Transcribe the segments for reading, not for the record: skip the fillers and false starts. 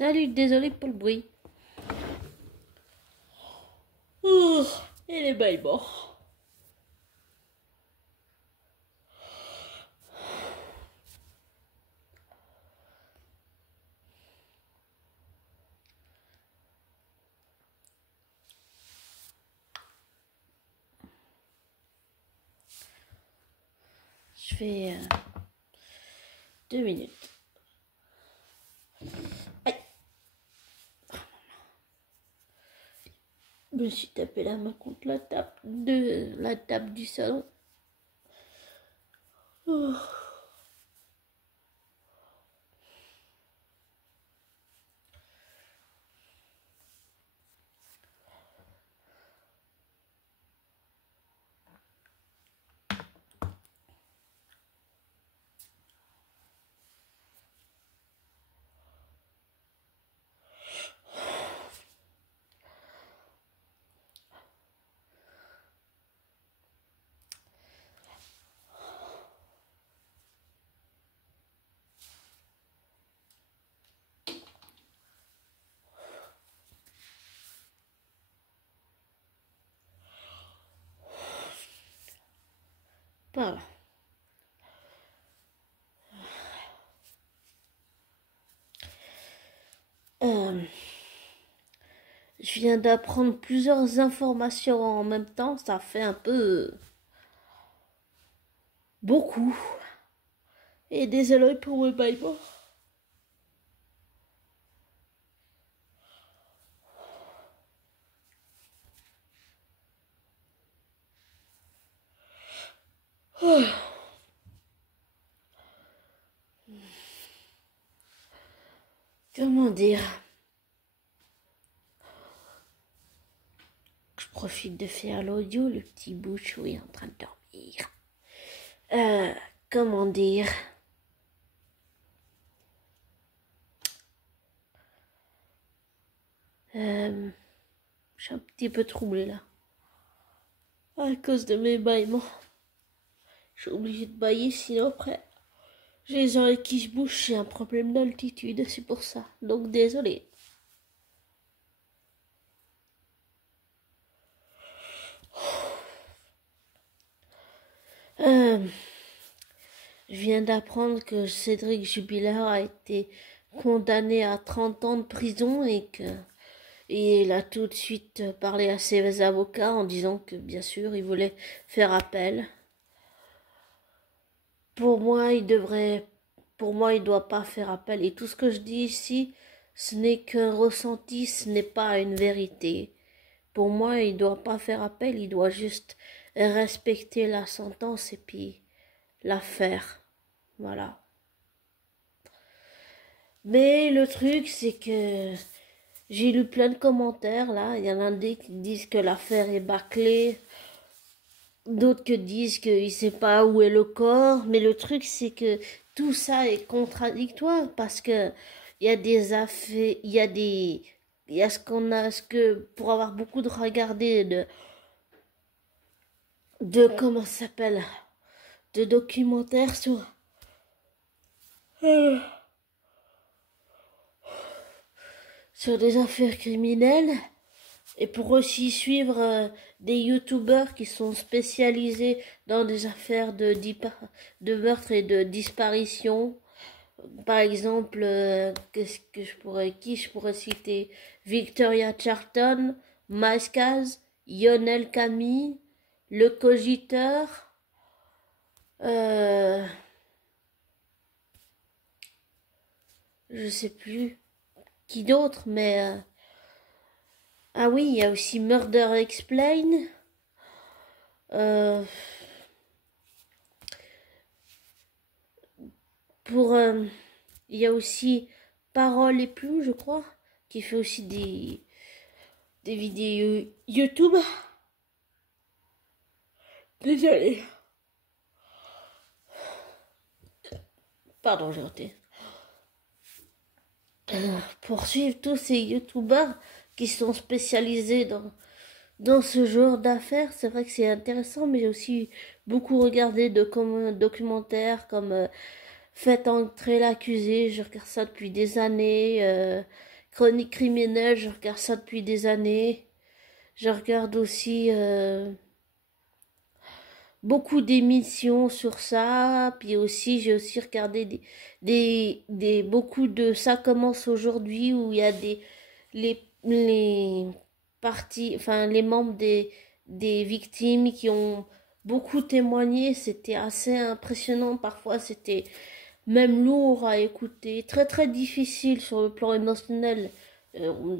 Salut, désolé pour le bruit. Oh, et les bâillements. Je fais 2 minutes. Aïe. Je me suis tapé la main contre la table du salon. Oh. Voilà. Je viens d'apprendre plusieurs informations en même temps. Ça fait un peu beaucoup. Et désolé pour mes bâillements. Oh. Comment dire? Je profite de faire l'audio, le petit bouchou est en train de dormir. Comment dire? Je suis un petit peu troublée là. À cause de mes bâillements. Je suis obligée de bâiller, sinon après, j'ai les oreilles qui se bouchent, j'ai un problème d'altitude, c'est pour ça. Donc désolé. Je viens d'apprendre que Cédric Jubilard a été condamné à 30 ans de prison et il a tout de suite parlé à ses avocats en disant que bien sûr il voulait faire appel. Pour moi, il doit pas faire appel. Et tout ce que je dis ici, ce n'est qu'un ressenti, ce n'est pas une vérité. Pour moi, il doit pas faire appel, il doit juste respecter la sentence et puis la faire. Voilà. Mais le truc, c'est que j'ai lu plein de commentaires là. Il y en a des qui disent que l'affaire est bâclée. D'autres qui disent qu'il ne sait pas où est le corps. Mais le truc, c'est que tout ça est contradictoire parce que il y a des affaires, il y a ce que, pour avoir beaucoup de regardé comment ça s'appelle, de documentaires sur des affaires criminelles. Et pour aussi suivre des youtubeurs qui sont spécialisés dans des affaires de meurtre et de disparition. Par exemple, qui je pourrais citer? Victoria Charlton, Maskaz, Lionel Camille, Le Cogiteur, je sais plus qui d'autre, mais ah oui, il y a aussi Murder Explain. Il y a aussi Parole et Plume, je crois, qui fait aussi des vidéos YouTube. Désolée. Pardon, j'ai raté. Pour suivre tous ces youtubeurs qui sont spécialisés dans ce genre d'affaires, c'est vrai que c'est intéressant, mais j'ai aussi beaucoup regardé de documentaires comme Faites entrer l'accusé, je regarde ça depuis des années. Chronique criminelle, je regarde ça depuis des années. Je regarde aussi beaucoup d'émissions sur ça. Puis aussi, j'ai aussi regardé beaucoup de Ça commence aujourd'hui où il y a les parties, enfin les membres des victimes qui ont beaucoup témoigné. C'était assez impressionnant. Parfois, c'était même lourd à écouter, très très difficile sur le plan émotionnel. Euh,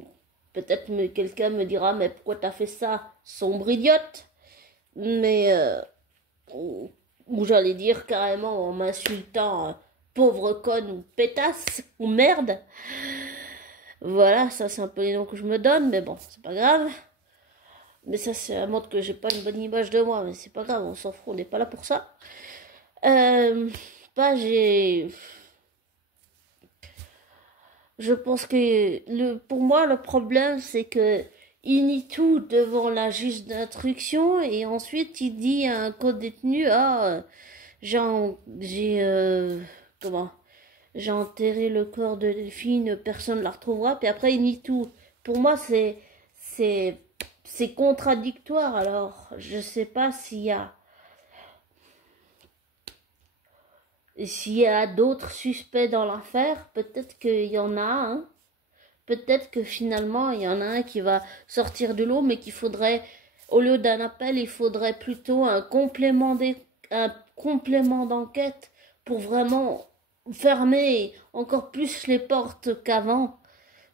Peut-être quelqu'un me dira, mais pourquoi t'as fait ça, sombre idiote? Mais, ou j'allais dire carrément en m'insultant, pauvre conne ou pétasse ou merde. Voilà, ça c'est un peu les noms que je me donne, mais bon, c'est pas grave. Mais ça, c'est montre que j'ai pas une bonne image de moi, mais c'est pas grave, on s'en fout, on n'est pas là pour ça. Bah, je pense que pour moi, le problème, c'est que il nie tout devant la juge d'instruction et ensuite il dit à un co-détenu, j'ai, comment, j'ai enterré le corps de Delphine, personne ne la retrouvera, puis après il nie tout. Pour moi, c'est, c'est contradictoire, alors je sais pas s'il y a d'autres suspects dans l'affaire, peut-être qu'il y en a un. Peut-être que finalement, il y en a un qui va sortir de l'eau, mais qu'il faudrait, au lieu d'un appel, il faudrait plutôt un complément d'enquête pour vraiment fermer encore plus les portes qu'avant.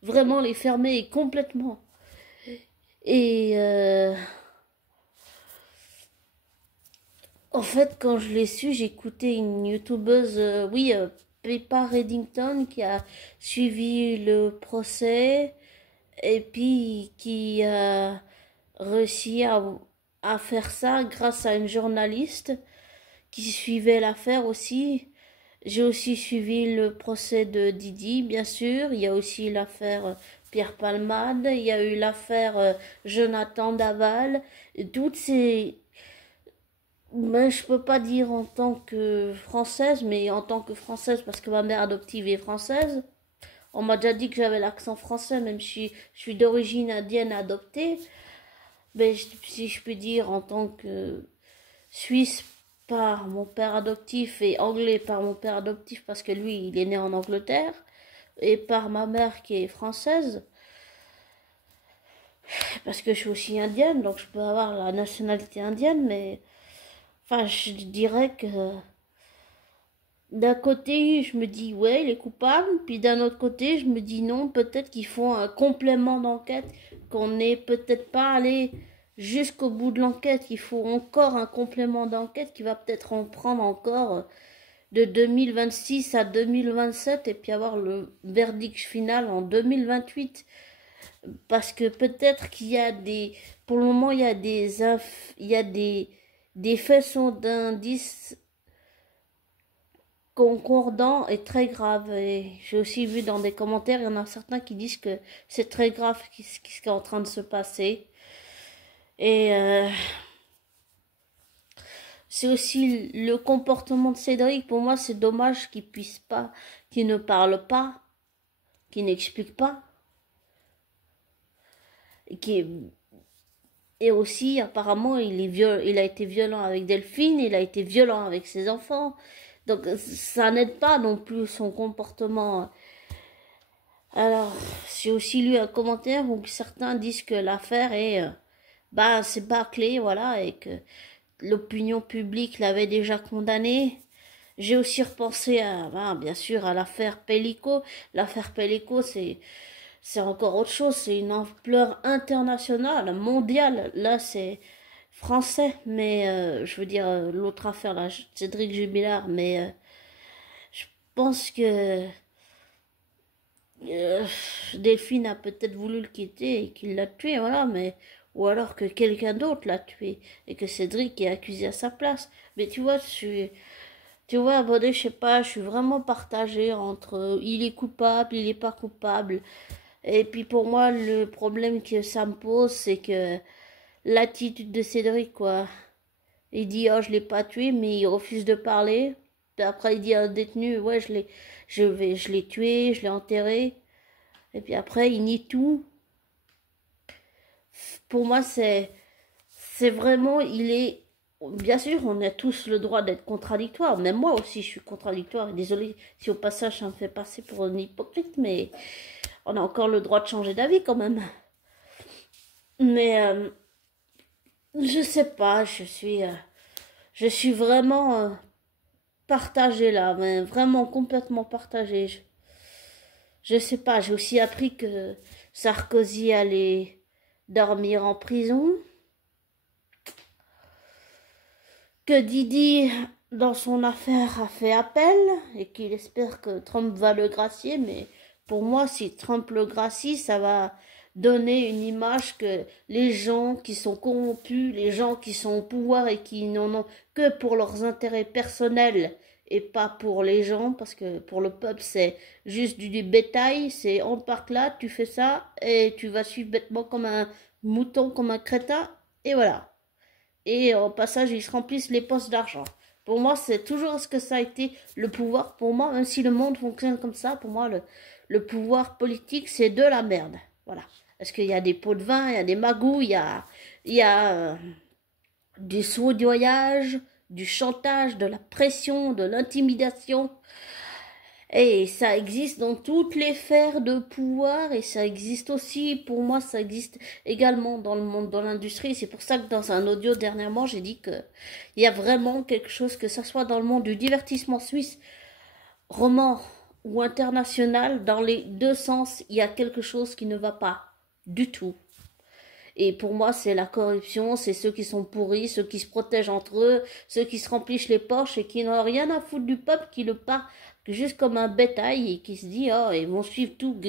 Vraiment les fermer complètement. Et en fait, quand je l'ai su, j'ai écouté une youtubeuse, Peppa Reddington, qui a suivi le procès et puis qui a réussi à faire ça grâce à une journaliste qui suivait l'affaire aussi. J'ai aussi suivi le procès de Didi, bien sûr. Il y a aussi l'affaire Pierre Palmade. Il y a eu l'affaire Jonathan Daval. Toutes ces... Ben, je peux pas dire en tant que française, mais en tant que française parce que ma mère adoptive est française. On m'a déjà dit que j'avais l'accent français, même si je suis d'origine indienne adoptée. Mais si je puis dire, en tant que Suisse par mon père adoptif et anglais par mon père adoptif parce que lui, il est né en Angleterre, et par ma mère qui est française, parce que je suis aussi indienne, donc je peux avoir la nationalité indienne, mais enfin, je dirais que d'un côté, je me dis ouais, il est coupable, puis d'un autre côté, je me dis non, peut-être qu'ils font un complément d'enquête, qu'on n'est peut-être pas allé jusqu'au bout de l'enquête, il faut encore un complément d'enquête qui va peut-être en prendre encore de 2026 à 2027 et puis avoir le verdict final en 2028. Parce que peut-être qu'il y a pour le moment, il y a des faisceaux d'indices concordants et très graves. Et j'ai aussi vu dans des commentaires, il y en a certains qui disent que c'est très grave ce qui est en train de se passer. Et c'est aussi le comportement de Cédric. Pour moi, c'est dommage qu'il ne parle pas, qu'il n'explique pas. Et aussi, apparemment, il a été violent avec Delphine, il a été violent avec ses enfants. Donc, ça n'aide pas non plus son comportement. Alors, j'ai aussi lu un commentaire où certains disent que l'affaire c'est bâclé, voilà, et que l'opinion publique l'avait déjà condamné. J'ai aussi repensé bien sûr, à l'affaire Pellico. L'affaire Pellico, c'est encore autre chose, c'est une ampleur internationale, mondiale. Là, c'est français, mais je veux dire, l'autre affaire, là, Cédric Jubilard, mais je pense que euh, Delphine a peut-être voulu le quitter et qu'il l'a tué, voilà, mais ou alors que quelqu'un d'autre l'a tué et que Cédric est accusé à sa place. Mais tu vois, Bodé, je sais pas, je suis vraiment partagée entre il est coupable, il est pas coupable. Et puis pour moi, le problème que ça me pose, c'est que l'attitude de Cédric, quoi. Il dit, oh, je l'ai pas tué, mais il refuse de parler. Puis après, il dit à un détenu, ouais, je l'ai tué, je l'ai enterré. Et puis après, il nie tout. Pour moi, c'est vraiment, il est, bien sûr, on a tous le droit d'être contradictoire. Même moi aussi, je suis contradictoire. Désolée si au passage, ça me fait passer pour un hypocrite, mais on a encore le droit de changer d'avis quand même. Mais je sais pas, je suis vraiment partagée là, mais vraiment complètement partagée. Je sais pas, j'ai aussi appris que Sarkozy allait dormir en prison, que Didi, dans son affaire, a fait appel et qu'il espère que Trump va le gracier, mais pour moi, si Trump le gracie, ça va donner une image que les gens qui sont corrompus, les gens qui sont au pouvoir et qui n'en ont que pour leurs intérêts personnels et pas pour les gens, parce que pour le peuple, c'est juste du bétail, c'est on parque là, tu fais ça, et tu vas suivre bêtement comme un mouton, comme un crétin, et voilà. Et au passage, ils se remplissent les poches d'argent. Pour moi, c'est toujours ce que ça a été le pouvoir. Pour moi, même si le monde fonctionne comme ça, pour moi, le pouvoir politique, c'est de la merde. Voilà. Parce qu'il y a des pots de vin, il y a des magouilles, il y a du soudoyage, du chantage, de la pression, de l'intimidation. Et ça existe dans toutes les sphères de pouvoir et ça existe aussi, pour moi, ça existe également dans le monde, dans l'industrie. C'est pour ça que dans un audio dernièrement, j'ai dit que il y a vraiment quelque chose, que ça soit dans le monde du divertissement suisse, roman ou international, dans les deux sens, il y a quelque chose qui ne va pas du tout. Et pour moi, c'est la corruption, c'est ceux qui sont pourris, ceux qui se protègent entre eux, ceux qui se remplissent les poches et qui n'ont rien à foutre du peuple, qui le partent juste comme un bétail et qui se dit, oh, ils vont suivre tout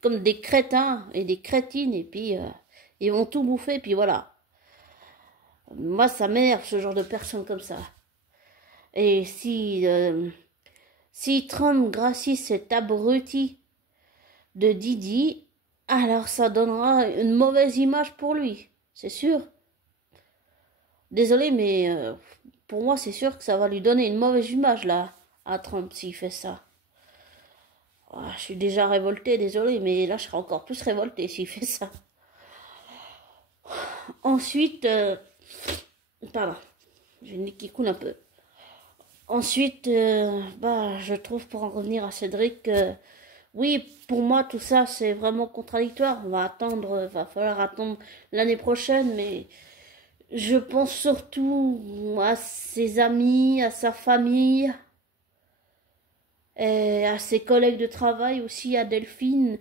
comme des crétins et des crétines et puis ils vont tout bouffer, puis voilà. Moi, ça m'énerve ce genre de personnes comme ça. Et si Trump gracie cet abruti de Didi, alors ça donnera une mauvaise image pour lui, c'est sûr. Désolé, mais pour moi, c'est sûr que ça va lui donner une mauvaise image, là, à Trump, s'il fait ça. Oh, je suis déjà révoltée, désolé, mais là, je serai encore plus révoltée s'il fait ça. Ensuite, pardon, j'ai une nez qui coule un peu. Ensuite, je trouve, pour en revenir à Cédric, oui, pour moi, tout ça, c'est vraiment contradictoire. Va falloir attendre l'année prochaine, mais je pense surtout à ses amis, à sa famille, et à ses collègues de travail aussi, à Delphine,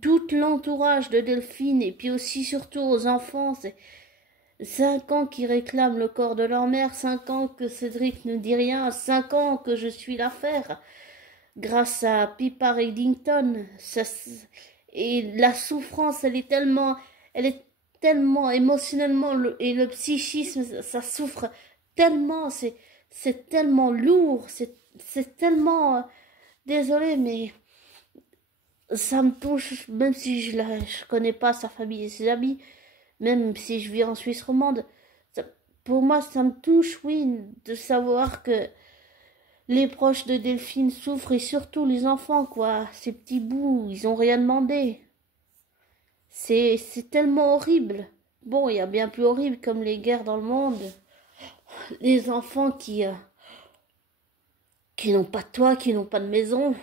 tout l'entourage de Delphine, et puis aussi surtout aux enfants. C'est 5 ans qu'ils réclament le corps de leur mère, 5 ans que Cédric ne dit rien, 5 ans que je suis l'affaire, grâce à Pippa Reddington. Et la souffrance, elle est tellement émotionnellement, et le psychisme, ça souffre tellement, c'est tellement lourd, c'est tellement, désolé, mais ça me touche, même si je connais pas sa famille et ses amis, même si je vis en Suisse romande, ça, pour moi, ça me touche, oui, de savoir que les proches de Delphine souffrent, et surtout les enfants, quoi. Ces petits bouts, ils ont rien demandé. C'est tellement horrible. Bon, il y a bien plus horrible comme les guerres dans le monde. Les enfants qui n'ont pas de toit, qui n'ont pas de maison,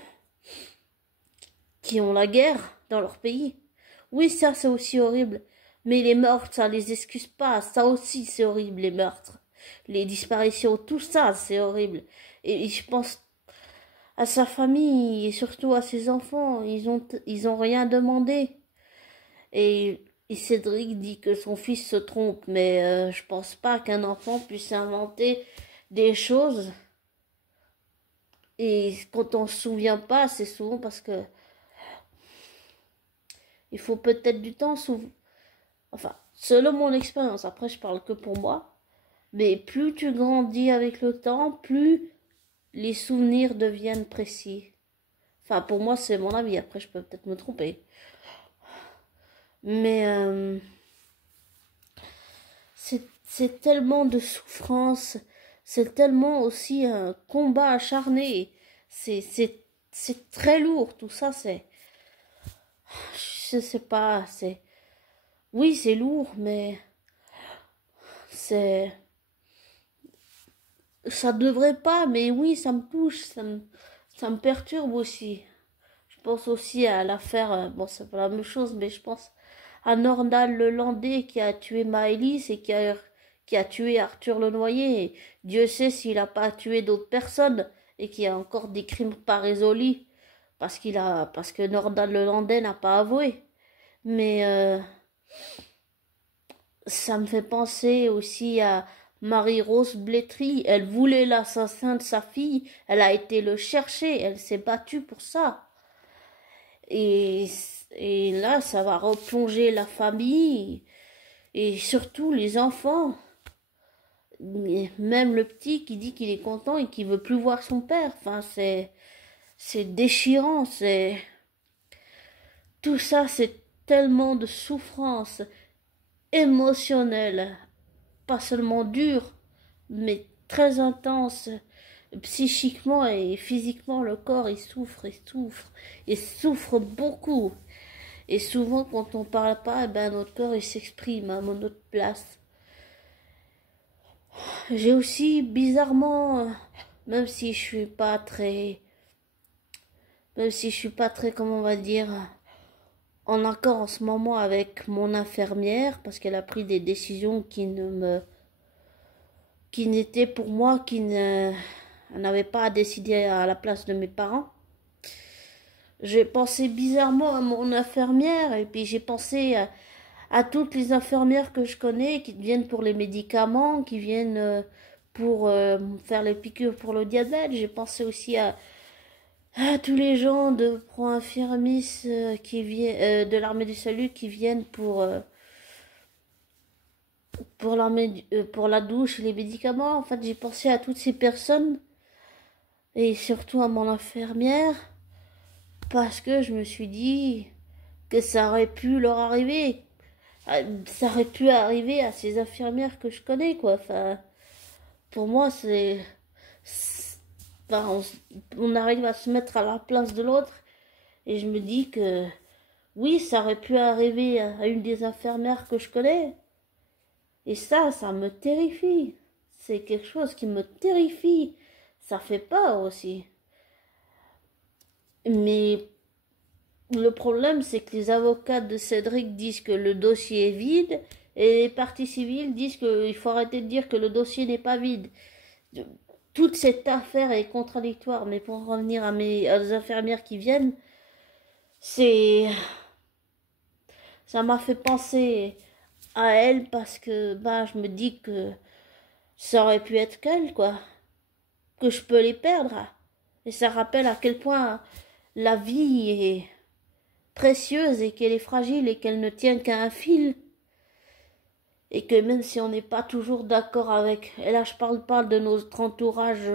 qui ont la guerre dans leur pays. Oui, ça c'est aussi horrible. Mais les meurtres, ça les excuse pas. Ça aussi c'est horrible, les meurtres. Les disparitions, tout ça c'est horrible. Et je pense à sa famille et surtout à ses enfants. Ils ont rien demandé. Et Cédric dit que son fils se trompe, mais je pense pas qu'un enfant puisse inventer des choses. Et quand on se souvient pas, c'est souvent parce que il faut peut-être du temps. Enfin, selon mon expérience, après je parle que pour moi, mais plus tu grandis avec le temps, plus les souvenirs deviennent précis. Enfin, pour moi, c'est mon avis. Après, je peux peut-être me tromper. Mais c'est tellement de souffrance, c'est tellement aussi un combat acharné. C'est très lourd, tout ça, je sais pas, oui, c'est lourd, mais c'est, ça devrait pas, mais oui, ça me touche, ça me perturbe aussi. Je pense aussi à l'affaire, bon, c'est pas la même chose, mais je pense à Nordal Lelandais qui a tué Maëlys et qui a tué Arthur Lenoyer. Et Dieu sait s'il a pas tué d'autres personnes et qu'il y a encore des crimes pas résolus parce que Nordal Lelandais n'a pas avoué. Mais ça me fait penser aussi à Marie-Rose Blétry. Elle voulait l'assassin de sa fille. Elle a été le chercher. Elle s'est battue pour ça. Et, et là, ça va replonger la famille et surtout les enfants. Même le petit qui dit qu'il est content et qui veut plus voir son père. Enfin, c'est déchirant. Tout ça, c'est tellement de souffrance émotionnelle, pas seulement dure, mais très intense. Psychiquement et physiquement, le corps, il souffre beaucoup. Et souvent, quand on parle pas, eh ben, notre corps, il s'exprime à notre place. J'ai aussi, bizarrement, même si je suis pas très, même si je suis pas très, comment on va dire, en accord en ce moment avec mon infirmière, parce qu'elle a pris des décisions qui n'étaient pour moi, elle n'avait pas à décider à la place de mes parents. J'ai pensé bizarrement à mon infirmière et puis j'ai pensé à toutes les infirmières que je connais qui viennent pour les médicaments, qui viennent pour faire les piqûres pour le diabète. J'ai pensé aussi à tous les gens de Pro Infirmis qui viennent de l'armée du salut qui viennent pour la douche et les médicaments. En fait, j'ai pensé à toutes ces personnes et surtout à mon infirmière parce que je me suis dit que ça aurait pu leur arriver. Ça aurait pu arriver à ces infirmières que je connais, quoi. Enfin, pour moi, enfin, on arrive à se mettre à la place de l'autre et je me dis que oui, ça aurait pu arriver à une des infirmières que je connais. Et ça me terrifie. C'est quelque chose qui me terrifie. Ça fait peur aussi. Mais le problème, c'est que les avocats de Cédric disent que le dossier est vide et les parties civiles disent qu'il faut arrêter de dire que le dossier n'est pas vide. Toute cette affaire est contradictoire, mais pour revenir aux infirmières qui viennent, ça m'a fait penser à elle parce que je me dis que ça aurait pu être qu'elle, quoi, que je peux les perdre. Et ça rappelle à quel point la vie est précieuse et qu'elle est fragile et qu'elle ne tient qu'à un fil. Et que même si on n'est pas toujours d'accord avec, et là je parle pas de notre entourage,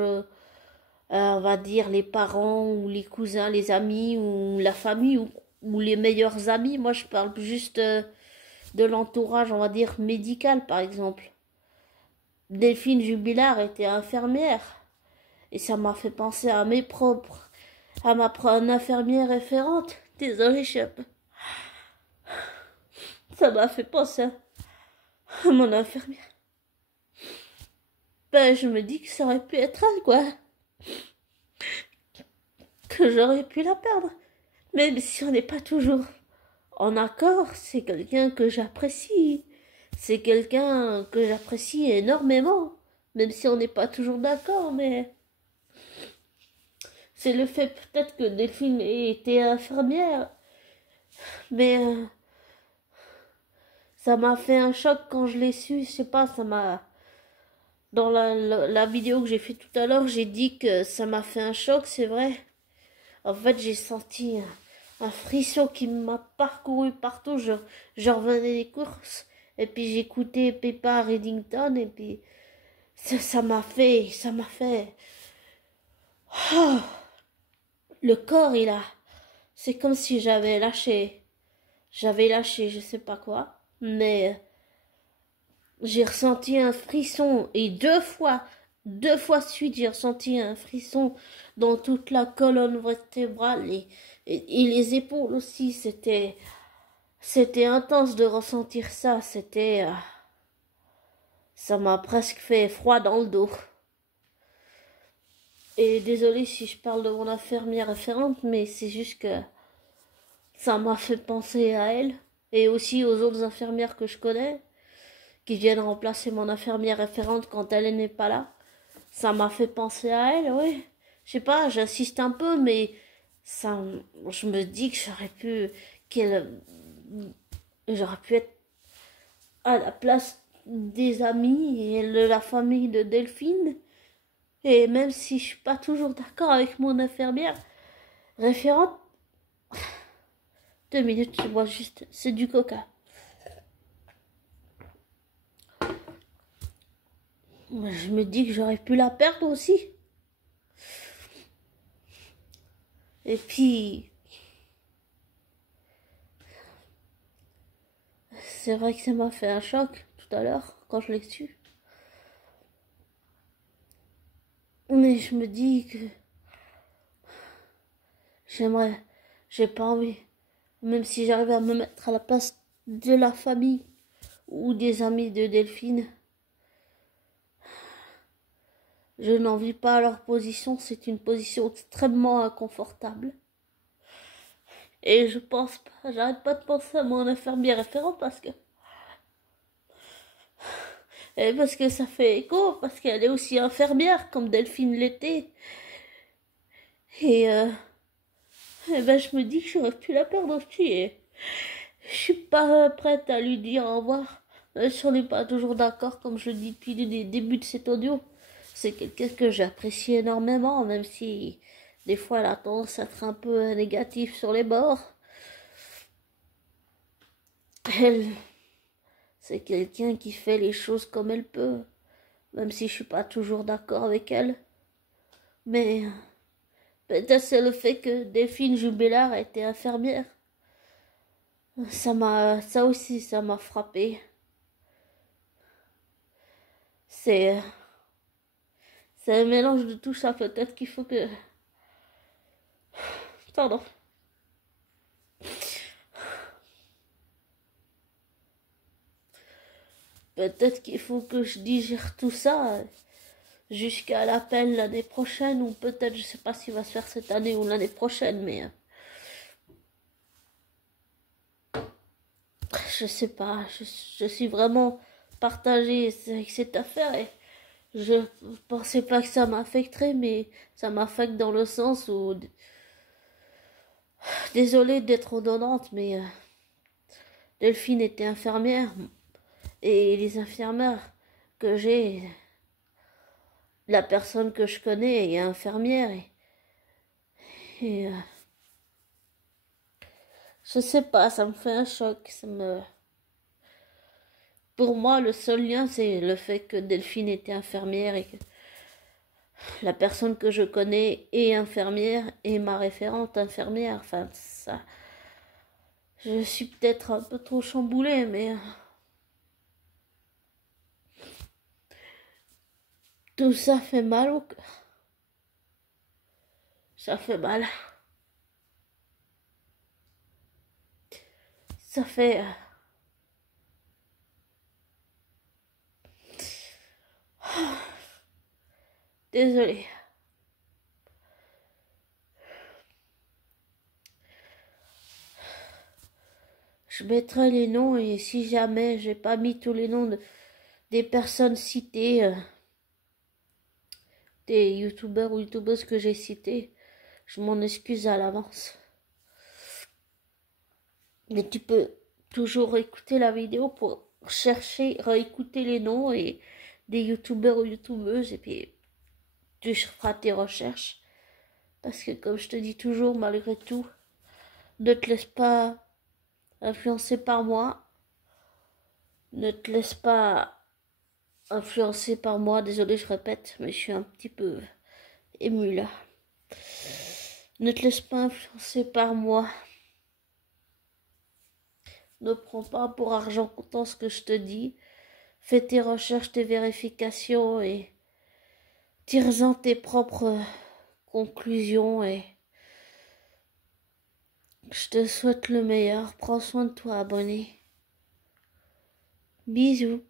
on va dire les parents ou les cousins, les amis ou la famille ou les meilleurs amis, moi je parle juste de l'entourage, on va dire médical par exemple. Delphine Jubilard était infirmière et ça m'a fait penser à à ma infirmière référente. Désolée, ça m'a fait penser à mon infirmière. Je me dis que ça aurait pu être elle, quoi. Que j'aurais pu la perdre. Même si on n'est pas toujours en accord, c'est quelqu'un que j'apprécie. C'est quelqu'un que j'apprécie énormément. Même si on n'est pas toujours d'accord, mais c'est le fait peut-être que Delphine ait été infirmière. Mais ça m'a fait un choc quand je l'ai su. Je sais pas, ça m'a... Dans la vidéo que j'ai fait tout à l'heure, j'ai dit que ça m'a fait un choc, c'est vrai. En fait, j'ai senti un frisson qui m'a parcouru partout. Je revenais des courses et puis j'écoutais Peppa Reddington et puis ça m'a fait, oh, le corps c'est comme si j'avais lâché, je sais pas quoi, mais j'ai ressenti un frisson et deux fois suite, j'ai ressenti un frisson dans toute la colonne vertébrale et les épaules aussi. C'était C'était intense de ressentir ça. Ça m'a presque fait froid dans le dos. Et désolé si je parle de mon infirmière référente, mais c'est juste que ça m'a fait penser à elle. Et aussi aux autres infirmières que je connais, qui viennent remplacer mon infirmière référente quand elle n'est pas là. Ça m'a fait penser à elle, oui. Je sais pas, j'insiste un peu, mais ça, je me dis que j'aurais pu être à la place des amis et de la famille de Delphine. Et même si je suis pas toujours d'accord avec mon infirmière référente, 2 minutes, je bois juste, c'est du coca. Je me dis que j'aurais pu la perdre aussi. Et puis, c'est vrai que ça m'a fait un choc tout à l'heure quand je l'ai su. Mais je me dis que j'aimerais, j'ai pas envie. Même si j'arrivais à me mettre à la place de la famille ou des amis de Delphine, je n'envie pas leur position. C'est une position extrêmement inconfortable. Et je pense pas, j'arrête pas de penser à mon infirmière référente parce que ça fait écho, parce qu'elle est aussi infirmière comme Delphine l'était. Et, et ben je me dis que j'aurais pu la perdre aussi. Et je suis pas prête à lui dire au revoir. Je n'en ai pas toujours d'accord, comme je le dis depuis le début de cet audio. C'est quelqu'un que j'apprécie énormément, même si des fois elle a tendance à être un peu négative sur les bords. C'est quelqu'un qui fait les choses comme elle peut, même si je suis pas toujours d'accord avec elle. Mais peut-être c'est le fait que Delphine Joubillard était infirmière. Ça aussi, ça m'a frappé. C'est, c'est un mélange de tout ça. Peut-être qu'il faut que, pardon. Peut-être qu'il faut que je digère tout ça jusqu'à l'appel l'année prochaine, ou peut-être, je sais pas s'il va se faire cette année ou l'année prochaine, mais je sais pas. Je suis vraiment partagée avec cette affaire et je pensais pas que ça m'affecterait, mais ça m'affecte dans le sens où, désolée d'être redondante, mais Delphine était infirmière et les infirmières que j'ai, la personne que je connais est infirmière et je sais pas, ça me fait un choc. Pour moi, le seul lien, c'est le fait que Delphine était infirmière et que la personne que je connais est infirmière et ma référente infirmière. Enfin, ça, je suis peut-être un peu trop chamboulée, mais tout ça fait mal au cœur. Ça fait mal. Ça fait... Désolée. Je mettrai les noms et si jamais j'ai pas mis tous les noms des personnes citées, des youtubeurs ou youtubeuses que j'ai cités, je m'en excuse à l'avance. Mais tu peux toujours écouter la vidéo pour chercher, réécouter les noms et des youtubeurs ou youtubeuses et puis tu feras tes recherches. Parce que comme je te dis toujours, malgré tout, ne te laisse pas influencer par moi. Ne te laisse pas influencer par moi. Désolée, je répète, mais je suis un petit peu émue là. Ne te laisse pas influencer par moi. Ne prends pas pour argent comptant ce que je te dis. Fais tes recherches, tes vérifications et tire-en tes propres conclusions et Je te souhaite le meilleur. Prends soin de toi, abonné. Bisous.